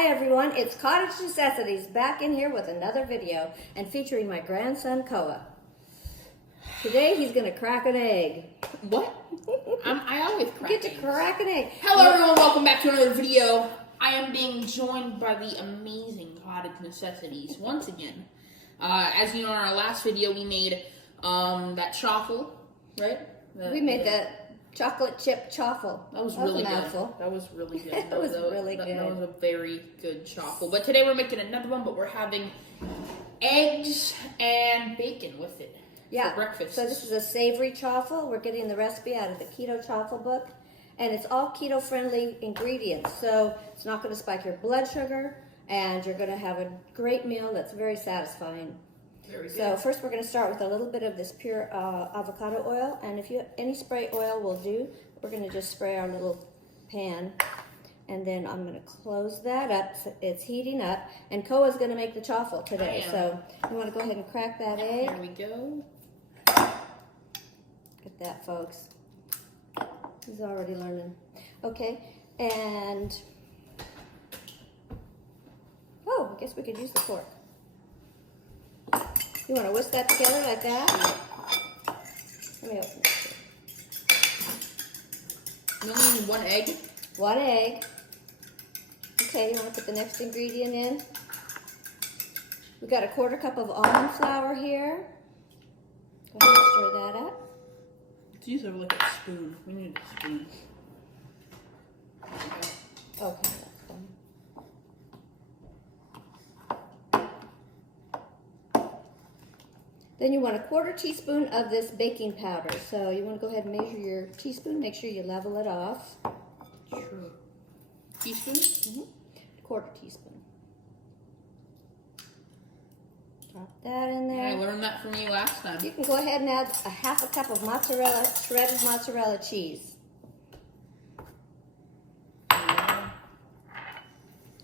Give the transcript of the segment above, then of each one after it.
Hi everyone, it's Cottage Necessities back in here with another video and featuring my grandson Koa. Today he's gonna crack an egg. What? I always crack Get to crack an egg. Hello everyone, welcome back to another video. I am being joined by the amazing Cottage Necessities once again. As you know, in our last video we made that chaffle, right? We made the chocolate chip chaffle. That was really good. Mouthful. That was really good. That was really good. That was a very good chaffle. But today we're making another one, but we're having eggs and bacon with it. Yeah. For breakfast. So this is a savory chaffle. We're getting the recipe out of the keto chaffle book. And it's all keto-friendly ingredients. So it's not going to spike your blood sugar. And you're going to have a great meal that's very satisfying. Very good. So first we're going to start with a little bit of this pure avocado oil. And if you any spray oil will do. We're going to just spray our little pan. And then I'm going to close that up. So it's heating up. And Koa's going to make the chaffle today. So you want to go ahead and crack that egg. There we go. Look at that, folks. He's already learning. Okay, and oh, I guess we could use the fork. You want to whisk that together like that? Let me open it. You only need one egg? One egg. Okay, you want to put the next ingredient in? We got a 1/4 cup of almond flour here. Go ahead and stir that up. Let's use it like a spoon. We need a spoon. Okay, that's fine. Then you want a 1/4 teaspoon of this baking powder. So you want to go ahead and measure your teaspoon. Make sure you level it off. Sure. Teaspoon? Mm-hmm. 1/4 teaspoon. Drop that in there. I learned that from you last time. You can go ahead and add a 1/2 cup of mozzarella, shredded mozzarella cheese. Let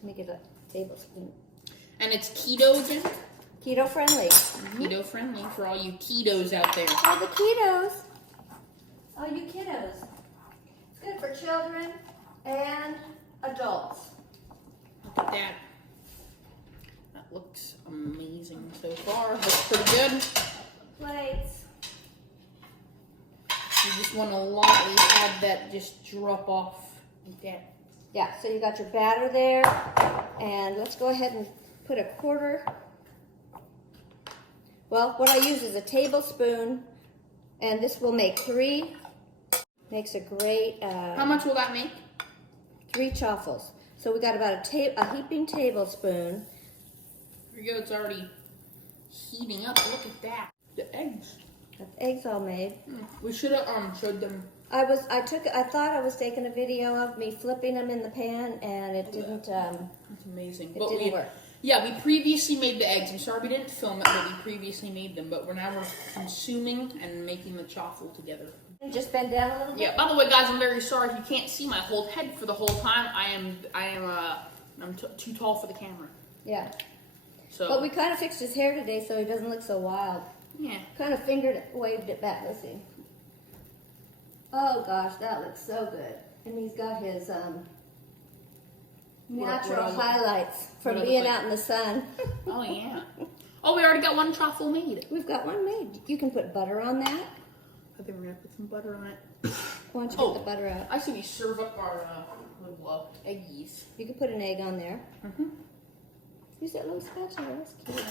me get a tablespoon. And it's keto again? Keto friendly. Mm-hmm. Keto friendly for all you ketos out there. All the ketos. All you kiddos. It's good for children and adults. Look at that. That looks amazing so far. Looks pretty good. Plates. You just want to lightly have that just drop off like that. Yeah, so you got your batter there. And let's go ahead and put a 1/4. Well, what I use is a tablespoon. And this will make 3. Makes a great... How much will that make? 3 chaffles. So we got about a heaping tablespoon. Here you go. It's already heating up. Look at that. The eggs. Got the eggs all made. We should have showed them. I thought I was taking a video of me flipping them in the pan, and it didn't. That's amazing. It didn't work. Yeah, we previously made the eggs. I'm sorry we didn't film it, but we previously made them. But we're consuming and making the chaffle together. Just bend down a little bit. Yeah. By the way, guys, I'm very sorry if you can't see my whole head for the whole time. I'm too tall for the camera. Yeah. So. But we kind of fixed his hair today, so he doesn't look so wild. Yeah. Kind of waved it back. Let's see. Oh gosh, that looks so good. And he's got his natural highlights from being out in the sun. Oh yeah. Oh, we already got one chaffle made. We've got one made. You can put butter on that. I think we're gonna put some butter on it. Why don't you get the butter out? I see we serve up our little eggies. You can put an egg on there. Mm-hmm. Use that little spatula. That's cute.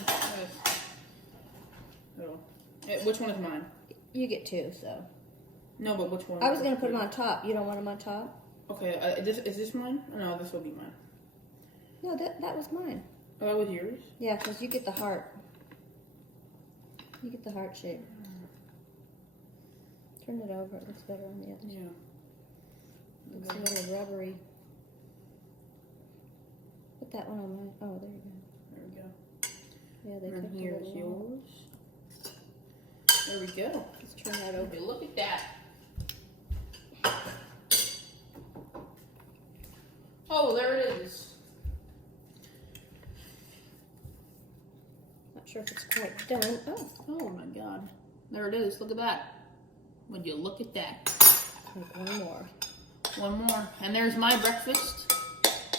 Which one is mine? You get 2, so. No, but which one? I was going to put them on top. You don't want them on top? Okay, is this mine? No, this will be mine. No, that was mine. Oh, that was yours? Yeah, because you get the heart. You get the heart shape. Turn it over. It looks better on the other side. Yeah. Looks a little rubbery. Put that one on mine. Oh, there you go. There we go. Yeah, they And cooked here's a little long. yours. There we go. Let's turn that over. Okay, look at that. Oh, there it is. Not sure if it's quite done. Oh. Oh my God. There it is. Look at that. Would you look at that? Make one more. One more. And there's my breakfast.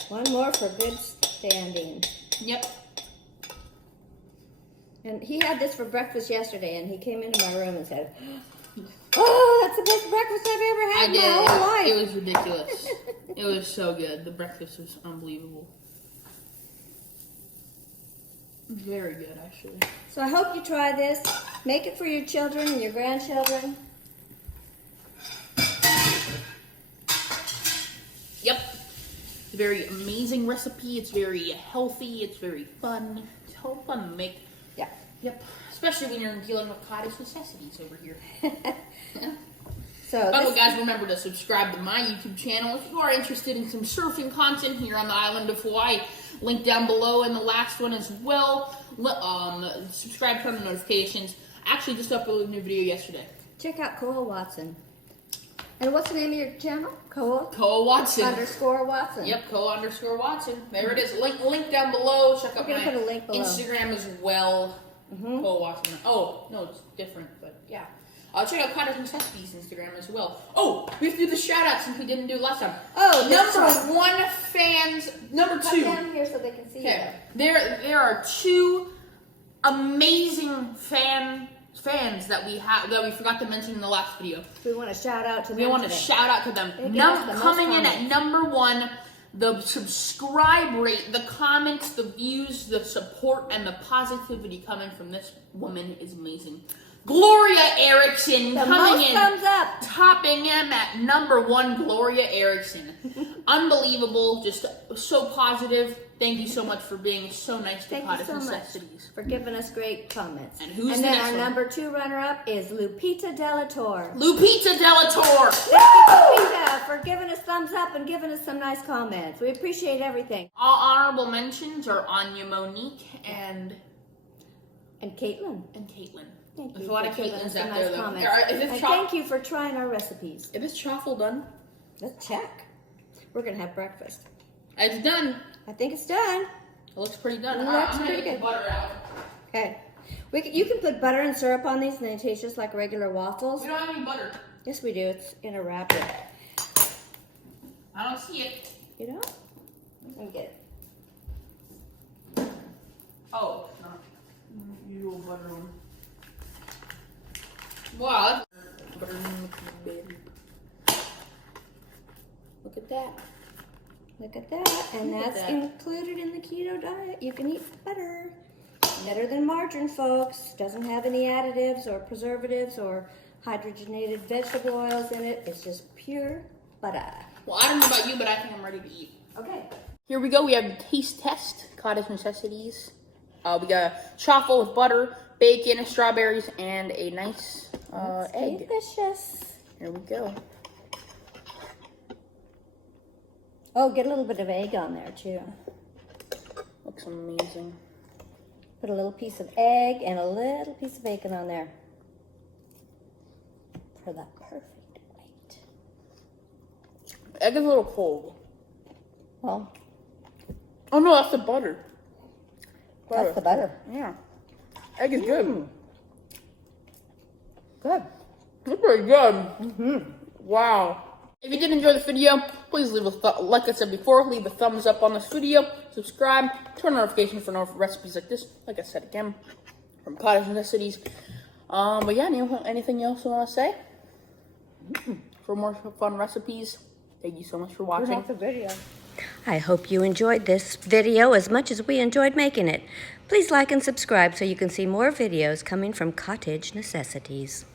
One more for good outstanding. Yep. And he had this for breakfast yesterday, and he came into my room and said, "Oh, that's the best breakfast I've ever had in my whole life." It was ridiculous. It was so good. The breakfast was unbelievable. Very good, actually. So I hope you try this. Make it for your children and your grandchildren. Yep. It's a very amazing recipe. It's very healthy. It's very fun. It's so fun to make. Yeah. Yep. Especially when you're dealing with cottage necessities over here. So Also, guys, remember to subscribe to my YouTube channel if you are interested in some surfing content here on the island of Hawaii. Link down below in the last one as well. Subscribe, turn on the notifications. Actually, just uploaded a new video yesterday. check out Koa Watson. And what's the name of your channel? Koa? Koa Watson. _ Watson. Yep, Koa _ Watson. There it is. Link down below. Check out my put a link below. Instagram as well. Koa Watson. Oh, no, it's different, but yeah. Check out Cottage Necessities Instagram as well. Oh, we have to do the shout out since we didn't do it last time. Oh, number one fans. Number Cut two. down here so they can see you. Okay. There are two amazing fans that we forgot to mention in the last video. We want to shout out to them. We want to shout out to them. Coming in at number one, the subscribe rate, the comments, the views, the support, and the positivity coming from this woman is amazing. Gloria Erickson coming in, thumbs up. topping him at number one. Gloria Erickson, unbelievable, just so positive. Thank you so much for being so nice to Cottage Necessities. For giving us great comments. And who's and the then next our one? number 2 runner-up is Lupita Delator. Lupita Delator. Thank you, Lupita, for giving us thumbs up and giving us some nice comments. We appreciate everything. All honorable mentions are Anya Monique and Caitlin. Caitlin. Thank you. There's a lot of for giving us Caitlins some out there, nice though. comments. And thank you for trying our recipes. Is this chaffle done? Let's check. We're going to have breakfast. It's done. I think it's done. It looks pretty done. It All right, looks I'm gonna pretty get the good. butter out. Okay. You can put butter and syrup on these and they taste just like regular waffles. We don't have any butter. Yes, we do. It's in a wrapper. I don't see it. You know? Let me get it. Oh, it's not. Usual butter one. Wow. Look at that. Look at that. And Look at that's that. included in the keto diet. You can eat butter. Better than margarine, folks. Doesn't have any additives or preservatives or hydrogenated vegetable oils in it. It's just pure butter. Well, I don't know about you, but I think I'm ready to eat. Okay. Here we go. We have the taste test. Cottage Necessities. We got a chaffle with butter, bacon, strawberries, and a nice egg. Delicious. Here we go. Oh, get a little bit of egg on there, too. Looks amazing. Put a little piece of egg and a little piece of bacon on there for the perfect weight. Egg is a little cold. Well, Oh no, that's the butter. that's the butter. Yeah. Egg is good. Good. It's pretty good. Wow. If you did enjoy the video, please leave a like I said before, leave a thumbs up on this video, subscribe, turn on notifications for more recipes like this. Like I said again, from Cottage Necessities. But yeah, anything else you want to say? For more fun recipes, thank you so much for watching. Turn off the video. I hope you enjoyed this video as much as we enjoyed making it. Please like and subscribe so you can see more videos coming from Cottage Necessities.